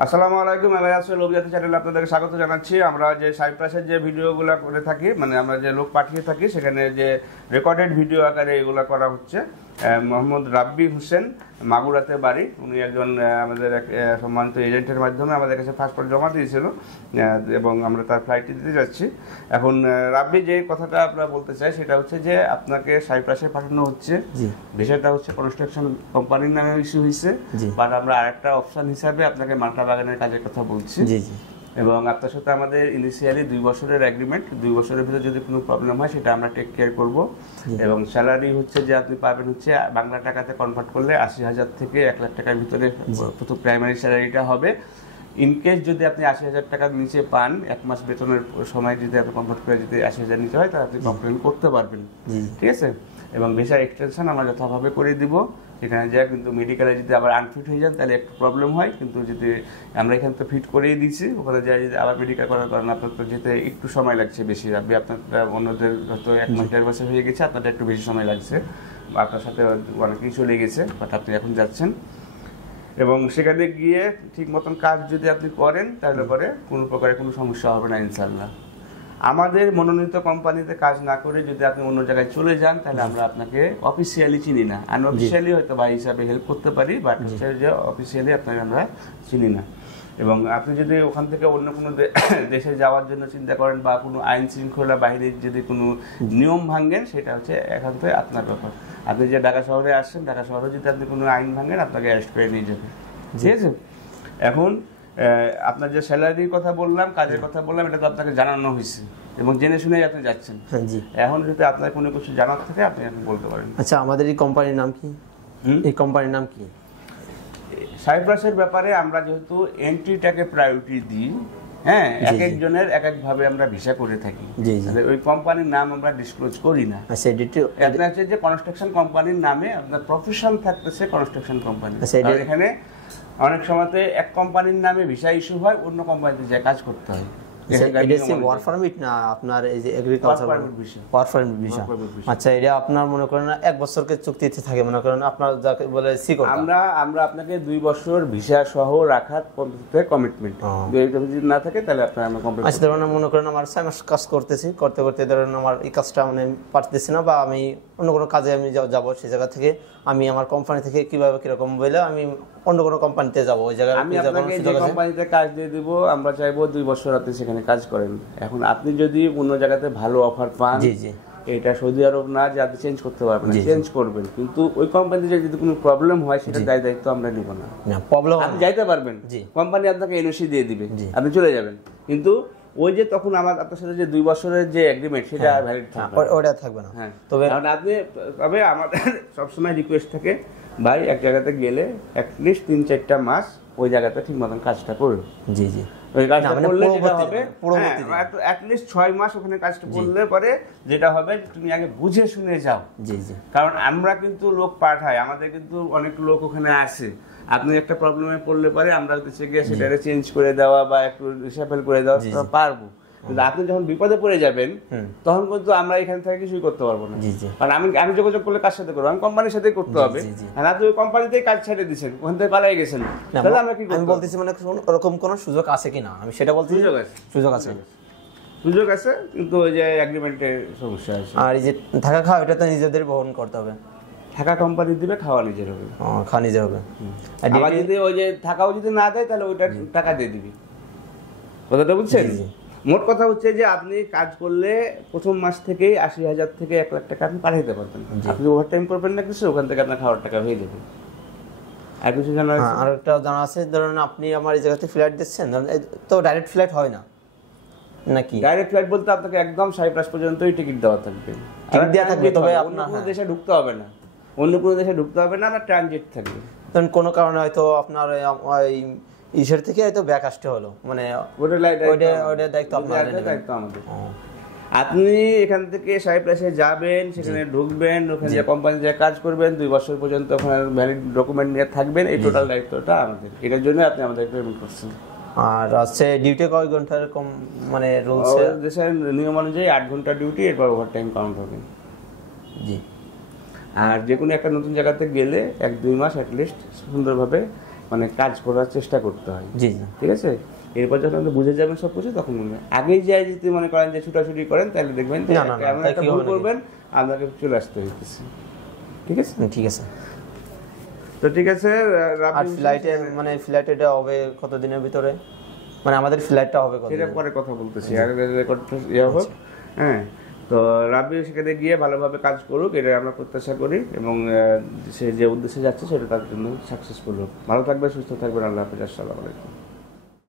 আসসালামু আলাইকুম, আমি আসলে লোকজাতি চ্যানেলে আপনাদেরকে স্বাগত জানাচ্ছি। আমরা যে সাইপ্রাসের যে ভিডিওগুলো করে থাকি, মানে আমরা যে লোক পাঠিয়ে থাকি, সেখানে যে রেকর্ডেড ভিডিও আকারে এগুলো করা হচ্ছে। মোহাম্মদ রাব্বি হোসেন, মাগুরাতে বাড়ি। উনি একজন আমাদের এক সম্মানিত এজেন্টের মাধ্যমে আমাদের কাছে পাসপোর্ট জমা দিয়েছিল এবং আমরা তার ফ্লাইটে দিতে যাচ্ছি। এখন রাব্বি যে কথাটা আমরা বলতে চাই সেটা হচ্ছে যে আপনাকে সাইপ্রাসে পাঠানো হচ্ছে। বিষয়টা হচ্ছে কনস্ট্রাকশন কোম্পানির নামে ইস্যু হয়েছে, বাট আমরা আরেকটা অপশন হিসাবে আপনাকে মাল্টা বাগানের কাজের কথা বলছি। এবং আপনার সাথে আমাদের ইনিশিয়ালি 2 বছরের এগ্রিমেন্ট। 2 বছরের ভিতরে যদি কোনো প্রবলেম হয় সেটা আমরা টেক কেয়ার করব। এবং স্যালারি হচ্ছে যে আপনি পাবেন হচ্ছে বাংলা টাকাতে কনভার্ট করলে 80,000 থেকে 1 লাখ টাকার ভিতরে প্রথম প্রাইমারি স্যালারিটা হবে। ইনকেস যদি আপনি 80,000 টাকার নিচে পান, 1 মাস বেতনের সময় যদি আপনি কনভার্ট করে যদি 80,000 নিচে হয়, তাহলে আপনি কমপ্লেন করতে পারবেন। ঠিক আছে? এবং ভিসার এক্সটেনশন আমরা যথাভাবে করে দিব। এখানে যা কিন্তু মেডিকেলে যদি আবার আনফিট হয়ে যান তাহলে একটু প্রবলেম হয়, কিন্তু যদি আমরা এখানে তো ফিট করেই দিচ্ছি, ওখানে যা যদি আবার মেডিকেল করার কারণে আপনার তো যেতে একটু সময় লাগছে বেশি। আপনি আপনার অন্যদের হয়তো 1 মাস 1.5 বছর হয়ে গেছে, আপনারটা একটু বেশি সময় লাগছে, আপনার সাথে অনেক কিছু চলে গেছে, বাট আপনি এখন যাচ্ছেন। এবং সেখানে গিয়ে ঠিক মতন কাজ যদি আপনি করেন তাহলে পরে কোনো প্রকারে কোনো সমস্যা হবে না ইনশাল্লাহ। আমাদের মনোনীত কোম্পানিতে কাজ না করে যদি আপনি অন্য জায়গায় চলে যান তাহলে আমরা আপনাকে অফিসিয়ালি চিনি না। আনঅফিসিয়ালি হয়তো ভাই হিসাবে হেল্প করতে পারি, বাট হচ্ছে যে অফিসিয়ালি আপনাকে আমরা চিনি না। এবং আপনি যদি ওখান থেকে অন্য কোনো দেশে যাওয়ার জন্য চিন্তা করেন বা কোনো আইন শৃঙ্খলা বাহিনীর যদি কোনো নিয়ম ভাঙেন, সেটা হচ্ছে এখান থেকে আপনার ব্যাপার। আপনি যে ঢাকা শহরে আসছেন, ঢাকা শহরে যদি আপনি কোনো আইন ভাঙেন, আপনাকে অ্যারেস্ট করে নিয়ে যাবে। ঠিক আছে? এখন আপনার যে স্যালারির কথা বললাম, কাজের কথা বললাম, এটা তো আপনাকে জানানো হয়েছে এবং জেনে শুনেই আপনি যাচ্ছেন। এখন যদি আপনার কোনো কিছু জানার থাকে আপনি বলতে পারেন। আচ্ছা, আমাদের এই কোম্পানির নাম কি? এই কোম্পানির নাম কি? সাইপ্রাসের ব্যাপারে আমরা যেহেতু এন্ট্রিটাকে প্রায়োরিটি দিই, হ্যাঁ, এক একজনের এক এক ভাবে আমরা ভিসা করে থাকি। ওই কোম্পানির নাম আমরা ডিসক্লোজ করি না। আপনার হচ্ছে যে কনস্ট্রাকশন কোম্পানির নামে আপনার প্রফেশন থাকতেছে কনস্ট্রাকশন কোম্পানি। এখানে অনেক সময়তে এক কোম্পানির নামে ভিসা ইস্যু হয়, অন্য কোম্পানিতে যে কাজ করতে হয়। আচ্ছা, এটা আপনার মনে করেন 1 বছরকে চুক্তিতে থাকে, মনে করেন আপনার যাকে বলে আমরা আপনাকে 2 বছর ভিসা সহ রাখার কমিটমেন্ট। যদি না থাকে তাহলে আপনার আচ্ছা, ধরুন মনে করেন আমার 6 মাস কাজ করতেছি, করতে করতে ধরেন আমার এই কাজটা মানে পারতেছি না, বা আমি অন্য কোনো কাজে আমি যাবো, সেই জায়গা থেকে আমি আমার কোম্পানি থেকে কিভাবে কিরকম বলে আমি অন্য কোনো কোম্পানিতে যাবো, ওই জায়গায় আমি আপনাকে যে কোম্পানিতে কাজ দিয়ে দিব, আমরা চাইবো 2 বছর আপনি সেখানে কাজ করেন। এখন আপনি যদি অন্য জায়গাতে ভালো অফার পান, এটা সৌদি আরব না যে আপনি চেঞ্জ করতে পারবেন, চেঞ্জ করবেন, কিন্তু ওই কোম্পানিতে যদি কোনো প্রবলেম হয় সেটা দায়িত্ব আমরা নিব না। প্রবলেম আপনি যাইতে পারবেন, কোম্পানি আপনাকে এনওসি দিয়ে দিবে, আপনি চলে যাবেন, কিন্তু ওই যে তখন আপনার সাথে যে 2 বছরের যে এগ্রিমেন্ট সেটা ভ্যালিড থাকবে, ওটা থাকবে না। হ্যাঁ, তবে আমাদের সবসময় রিকোয়েস্ট থাকে, ভাই এক জায়গাতে গেলে অ্যাটলিস্ট 3-4টা মাস ওই জায়গাতে ঠিক মতন কাজটা করলো। ওই কাজটা করলে যেটা হবে, অ্যাটলিস্ট 6 মাস ওখানে কাজটা করলে পরে যেটা হবে, তুমি আগে বুঝে শুনে যাও। কারণ আমরা কিন্তু লোক পাঠাই, আমাদের কিন্তু অনেক লোক ওখানে আসে। আপনি একটা প্রবলেমে পড়লে পরে আমরা হচ্ছে গিয়ে সেটাকে চেঞ্জ করে দেওয়া বা একটু রিসাফেল করে দেওয়া পারবো, কিন্তু আপনি যখন বিপদে পড়ে যাবেন তখন কিন্তু আমরা এখান থেকে কিছুই করতে পারবো না। কারণ আমি যোগাযোগ করলে কার সাথে করবো? আমি কোম্পানির সাথেই করতে হবে। আর আপনি ওই কোম্পানিতেই কাজ ছেড়ে দিচ্ছেন, ওখান থেকে পালাই গেছেন, তাহলে আমরা কি করব? আমি বলতেছি মানে ওরকম কোনো সুযোগ আছে কিনা, আমি সেটা বলতে। সুযোগ আছে, কিন্তু ওই যে এগ্রিমেন্টের সমস্যা আছে। আর এই যে থাকা খাওয়া, এটা তো নিজেদের বহন করতে হবে। থাকা কোম্পানি দিবে, খাওয়া নিজের হবে। খাওয়া নিজের হবে। আবার যদি ওই যে থাকাও যদি না দেয় তাহলে ওইটা টাকা দিয়ে দিবি। কথাটা বুঝছেন? মোট কথা হচ্ছে যে আপনি কাজ করলে প্রথম মাস থেকেই 80,000 থেকে 1 লাখ টাকা আপনি পাঠাইতে পারবেন। আপনি ওভারটাইম করবেন না কিছু, ওখান থেকে আপনার খাওয়ার টাকা হয়ে যাবে। আর কিছু জানা আছে? আর একটা জানা আছে, ধরুন আপনি আমার এই জায়গাতে ফ্লাইট দিচ্ছেন, তো ডাইরেক্ট ফ্লাইট হয় না নাকি? ডাইরেক্ট ফ্লাইট বলতে আপনাকে একদম সাইপ্রাস পর্যন্তই টিকিট দেওয়া থাকবে, তবে আপনার কোনো দেশে ঢুকতে হবে না, অন্য কোনো দেশে ঢুকতে হবে না, আপনার ট্রানজিট থাকবে। ধরুন কোনো কারণে হয়তো আপনার ইসের থেকে হয়তো ব্যাক আসতে হলো, মানে ওটা দায়িত্ব আমাদের। আপনি এখান থেকে সাইপ্রাসে যাবেন, সেখানে ঢুকবেন, ওখানে যে কোম্পানিতে কাজ করবেন, 2 বছর পর্যন্ত ওখানে ভ্যালিড ডকুমেন্ট নিয়ে থাকবেন, এই টোটাল দায়িত্বটা আমাদের। এটার জন্য আপনি আমাদের পেমেন্ট করছেন। আর আছে ডিউটি কয় ঘন্টা এরকম, মানে রুলস দেশের নিয়ম অনুযায়ী 8 ঘন্টা ডিউটি, এরপর ওভারটাইম কাউন্ট হবে। আর যে কোনো একটা নতুন জায়গাতে গেলে 1-2 মাস অ্যাটলিস্ট সুন্দরভাবে মানে কাজ করার চেষ্টা করতে হয়। জি জি ঠিক আছে, এরপর যখন আপনি বুঝে যাবেন সব কিছু তখন মনে হয় আগেই যাই যদি মনে করেন যে ছুটাছুটি করেন তাহলে দেখবেন যে না, না, না, এমন তাই একটা কি ভুল হবে নাকি? করবেন আপনাকে চলে আসতে হইতেছে। ঠিক আছে, ঠিক আছে। তো ঠিক আছে আর ফ্লাইটে মানে ফ্লাইট এটা হবে কত দিনের ভিতরে, মানে আমাদের ফ্লাইটটা হবে কত সেটা পরে কথা বলতেছি, আগে রেকর্ডটা ইয়ে হোক। হ্যাঁ, তো রাব্বি সেখানে গিয়ে ভালোভাবে কাজ করুক, এটা আমরা প্রত্যাশা করি, এবং সে যে উদ্দেশ্যে যাচ্ছে সেটা তার জন্য সাকসেসফুল হোক। ভালো থাকবে, সুস্থ থাকবেন, আল্লাহ হাফেজ, আসসালামু আলাইকুম।